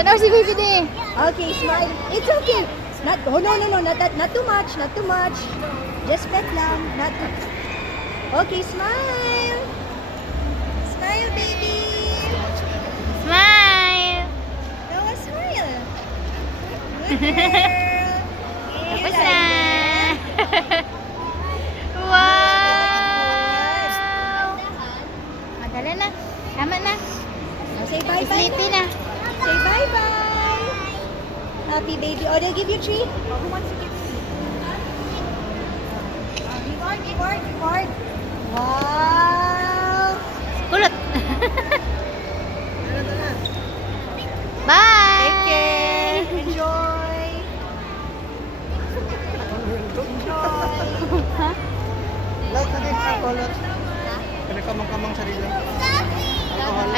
Tanaw si baby di. Okay, smile. It's okay. Not, oh no, no, no, not too much, not too much. Just pet lang, not too. Okay, smile. Smile, baby. Smile. No, smile. Good girl. Tapos na. Wow. Madala na. Tama na. Oh, say bye-bye. Sleepy na. Say bye-bye. Happy baby. Oh, they'll give you treat. Who wants to give treat? Reward. Wow. Kulot. Bye. Take care. Enjoy. Enjoy. Lahat na din, kulot. Kaya kamang-kamang sarili. Alcohol.